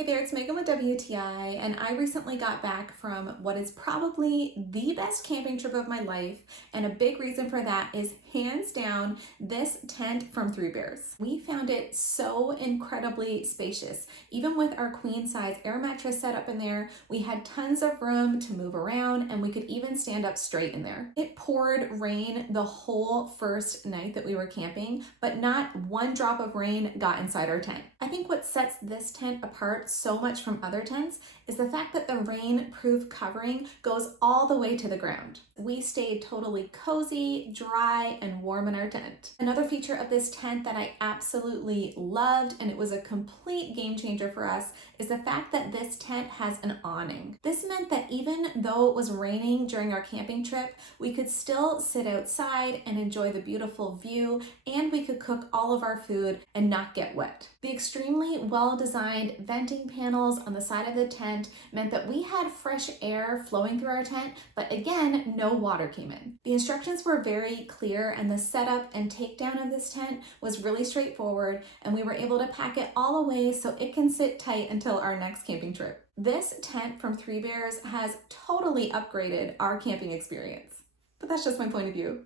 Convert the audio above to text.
Hey there, it's Megan with WTI, and I recently got back from what is probably the best camping trip of my life, and a big reason for that is hands down this tent from Three Bears. We found it so incredibly spacious. Even with our queen size air mattress set up in there, we had tons of room to move around, and we could even stand up straight in there. It poured rain the whole first night that we were camping, but not one drop of rain got inside our tent. I think what sets this tent apart so much from other tents is the fact that the rain-proof covering goes all the way to the ground. We stayed totally cozy, dry, and warm in our tent. Another feature of this tent that I absolutely loved, and it was a complete game changer for us, is the fact that this tent has an awning. This meant that even though it was raining during our camping trip, we could still sit outside and enjoy the beautiful view, and we could cook all of our food and not get wet. The extremely well-designed venting panels on the side of the tent meant that we had fresh air flowing through our tent, but again, no water came in. The instructions were very clear, and the setup and takedown of this tent was really straightforward, and we were able to pack it all away so it can sit tight until our next camping trip. This tent from Three Bears has totally upgraded our camping experience. But that's just my point of view.